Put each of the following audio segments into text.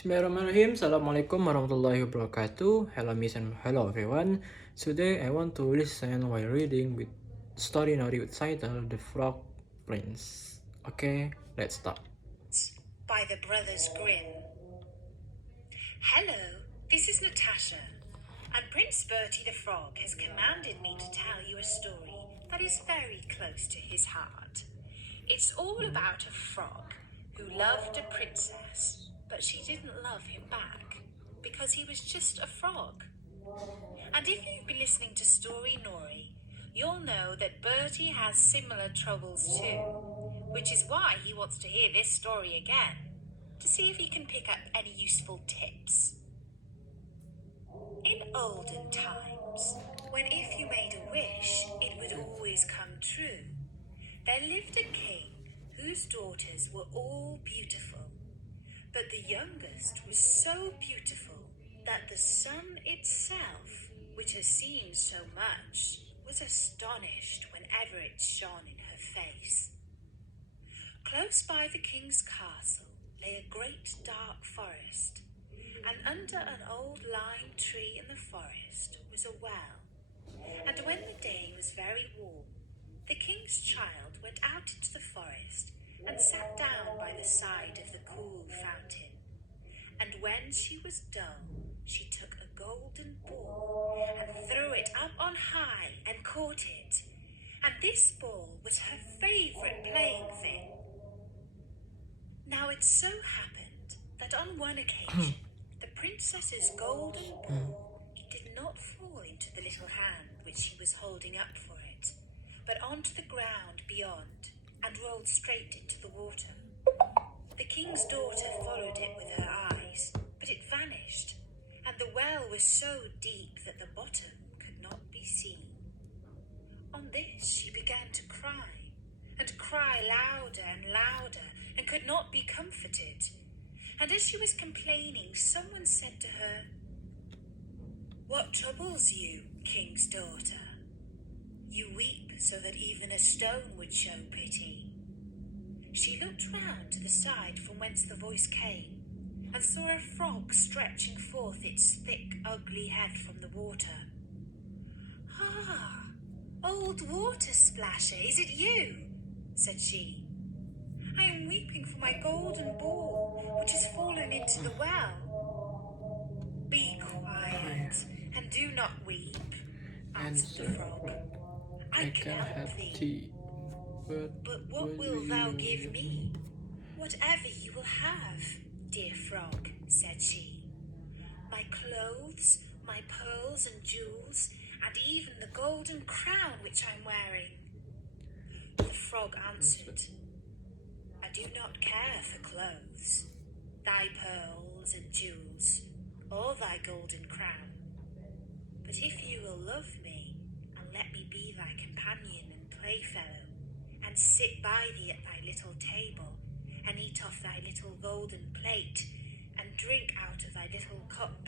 Bismillahirrahmanirrahim. Assalamualaikum warahmatullahi wabarakatuh. Hello miss and hello everyone. Today I want to listen while reading with Storynory with title The Frog Prince. Okay, let's start. By the Brothers Grimm. Hello, this is Natasha, and Prince Bertie the Frog has commanded me to tell you a story that is very close to his heart. It's all about a frog who loved a princess, but she didn't love him back because he was just a frog. And if you've been listening to Storynory, you'll know that Bertie has similar troubles too, which is why he wants to hear this story again, to see if he can pick up any useful tips. In olden times, when if you made a wish, it would always come true, there lived a king whose daughters were all beautiful, but the youngest was so beautiful that the sun itself, which has seen so much, was astonished whenever it shone in her face. Close by the king's castle lay a great dark forest, and under an old lime tree in the forest was a well. And when the day was very warm, the king's child went out into the forest and sat down by the side of the cool fountain. And when she was dull, she took a golden ball and threw it up on high and caught it. And this ball was her favourite playing thing. Now it so happened that on one occasion, the princess's golden ball did not fall into the little hand which she was holding up for it, but onto the ground beyond and rolled straight into the water. The king's daughter followed it with her eyes, but it vanished, and the well was so deep that the bottom could not be seen. On this she began to cry, and cry louder and louder, and could not be comforted. And as she was complaining, someone said to her, "What troubles you, king's daughter? You weep so that even a stone would show pity." She looked round to the side from whence the voice came, and saw a frog stretching forth its thick, ugly head from the water. "Ah, old water splasher, is it you?" said she. "I am weeping for my golden ball, which has fallen into the well." "Be quiet, and do not weep," answered the frog. "I can help thee. But what wilt thou give me?" "Whatever you will have, dear frog," said she. "My clothes, my pearls and jewels, and even the golden crown which I'm wearing." The frog answered, "I do not care for clothes, thy pearls and jewels, or thy golden crown. But if you will love me, and let me be thy companion and playfellow, and sit by thee at thy little table, and eat off thy little golden plate, and drink out of thy little cup,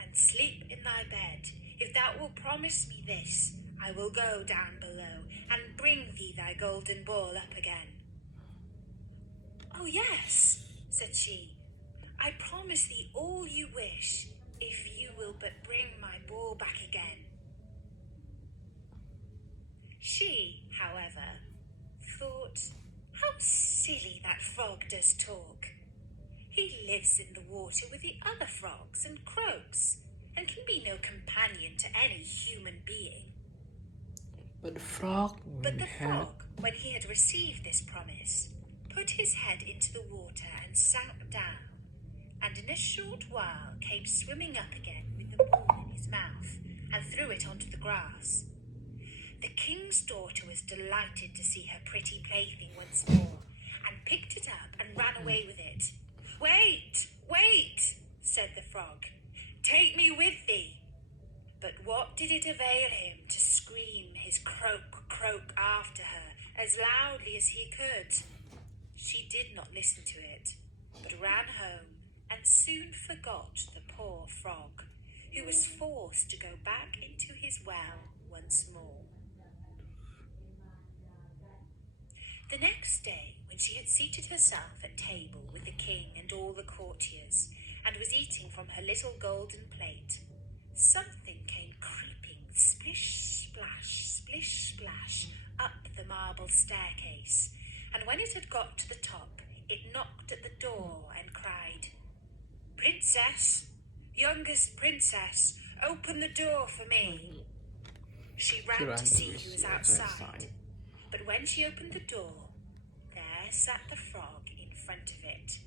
and sleep in thy bed, if thou wilt promise me this, I will go down below, and bring thee thy golden ball up again." "Oh yes," said she, "I promise thee all you wish, if you will but bring my ball back again." She, however, thought, "How silly that frog does talk. He lives in the water with the other frogs and croaks, and can be no companion to any human being." But the frog, when he had received this promise, put his head into the water and sank down, and in a short while came swimming up again with the ball in his mouth, and threw it onto the grass. The king's daughter was delighted to see her pretty plaything once more, and picked it up and ran away with it. "Wait, wait," said the frog. "Take me with thee." But what did it avail him to scream his croak, croak after her as loudly as he could? She did not listen to it, but ran home and soon forgot the poor frog, who was forced to go back into his well once more. The next day, when she had seated herself at table with the king and all the courtiers, and was eating from her little golden plate. Something came creeping, splish, splash, up the marble staircase, and when it had got to the top, it knocked at the door and cried, "Princess, youngest princess, open the door for me." She ran to see who was outside, but when she opened the door, there sat the frog in front of it.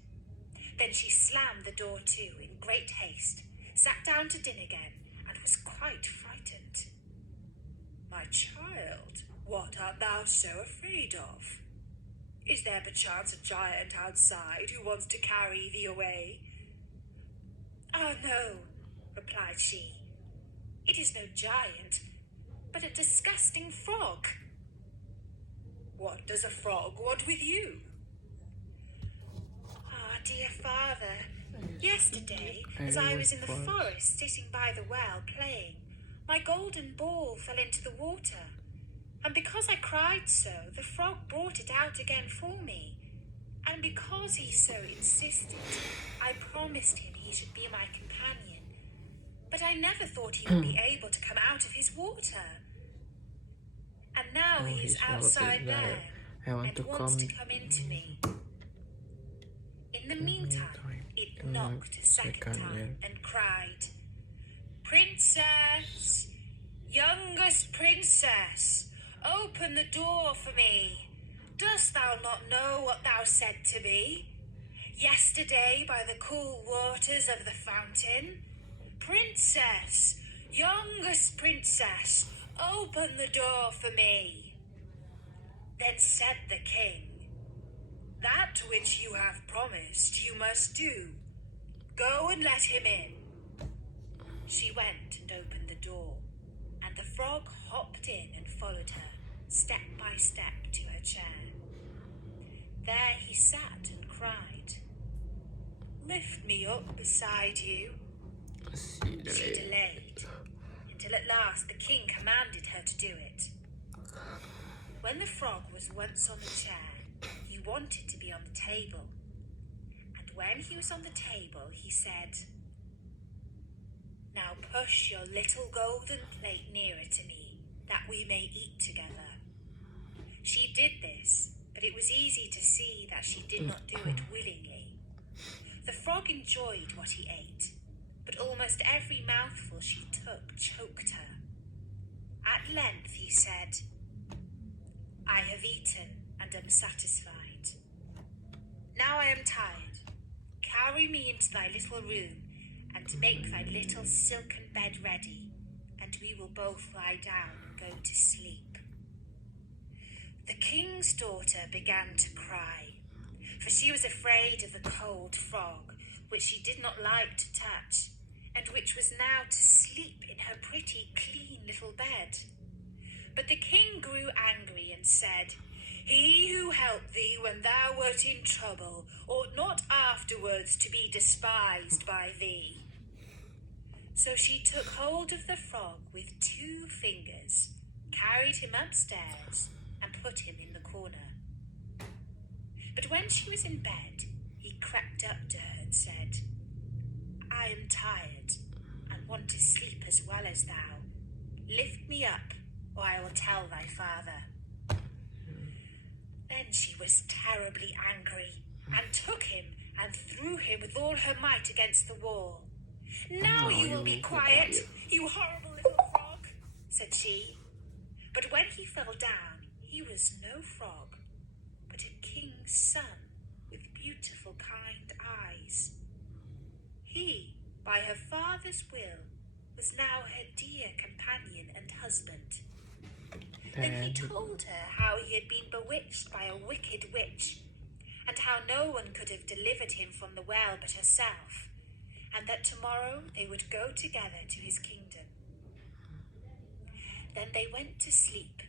Then she slammed the door to in great haste, sat down to din again, and was quite frightened. "My child, what art thou so afraid of? Is there perchance a giant outside who wants to carry thee away?" "Ah, no," replied she. "It is no giant, but a disgusting frog." "What does a frog want with you?" "Ah, dear father, yesterday, as I was in the forest sitting by the well playing, my golden ball fell into the water, and because I cried so, the frog brought it out again for me, and because he so insisted, I promised him he should be my companion, but I never thought he would be able to come out of his water. And now he is outside there and wants to come into me." In the meantime, it knocked a second time and cried, "Princess, youngest princess, open the door for me. Dost thou not know what thou said to me yesterday by the cool waters of the fountain? Princess, youngest princess, open the door for me." Then said the king, "That which you have promised you must do. Go and let him in." She went and opened the door, and the frog hopped in and followed her, step by step, to her chair. There he sat and cried, "Lift me up beside you." She delayed, until at last the king commanded her to do it. When the frog was once on the chair, he wanted to be on the table, and when he was on the table, he said, "Now push your little golden plate nearer to me, that we may eat together." She did this, but it was easy to see that she did not do it willingly. The frog enjoyed what he ate, but almost every mouthful she took choked her. At length he said, "I have eaten and am satisfied. Now I am tired. Carry me into thy little room and make thy little silken bed ready, and we will both lie down and go to sleep." The king's daughter began to cry, for she was afraid of the cold frog, which she did not like to touch, and which was now to sleep in her pretty, clean little bed. But the king grew angry and said, "He who helped thee when thou wert in trouble ought not afterwards to be despised by thee." So she took hold of the frog with 2 fingers, carried him upstairs, and put him in the corner. But when she was in bed, he crept up to her and said, "I am tired and want to sleep as well as thou. Lift me up, or I will tell thy father." Then she was terribly angry and took him and threw him with all her might against the wall. "Now you will be quiet, you horrible little frog," said she. But when he fell down, he was no frog, but a king's son with beautiful kind eyes. He, by her father's will, was now her dear companion and husband. Then he told her how he had been bewitched by a wicked witch, and how no one could have delivered him from the well but herself, and that tomorrow they would go together to his kingdom. Then they went to sleep,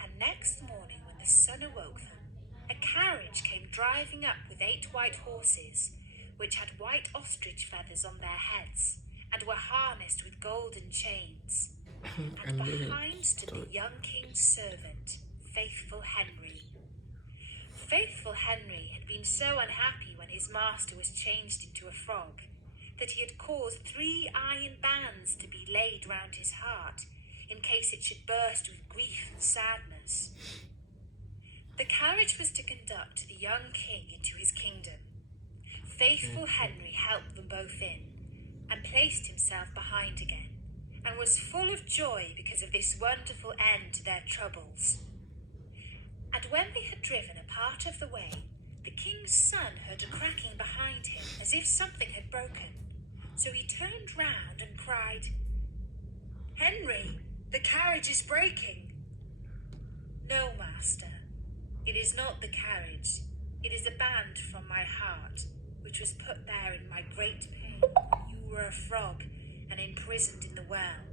and next morning when the sun awoke them, a carriage came driving up with 8 white horses, which had white ostrich feathers on their heads, and were harnessed with golden chains. And behind stood the young king's servant, Faithful Henry. Faithful Henry had been so unhappy when his master was changed into a frog, that he had caused 3 iron bands to be laid round his heart, in case it should burst with grief and sadness. The carriage was to conduct the young king into his kingdom. Faithful Henry helped them both in, and placed himself behind again, and was full of joy because of this wonderful end to their troubles. And when they had driven a part of the way, the king's son heard a cracking behind him, as if something had broken. So he turned round and cried, "Henry, the carriage is breaking." "No, master, it is not the carriage. It is a band from my heart, which was put there in my great pain when you were a frog and imprisoned in the well."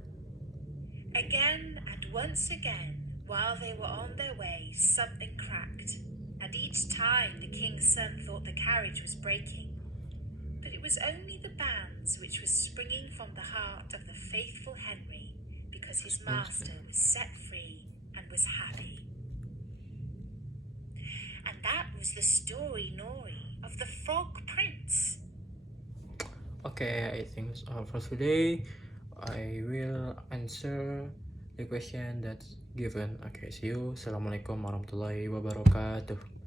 Again and once again, while they were on their way, something cracked, and each time the king's son thought the carriage was breaking. But it was only the bands which were springing from the heart of the faithful Henry, because his master was set free and was happy. And that was the Storynory of the Frog Prince. Okay, I think that's all for today. I will answer the question that's given. Okay, see you. Assalamualaikum warahmatullahi wabarakatuh.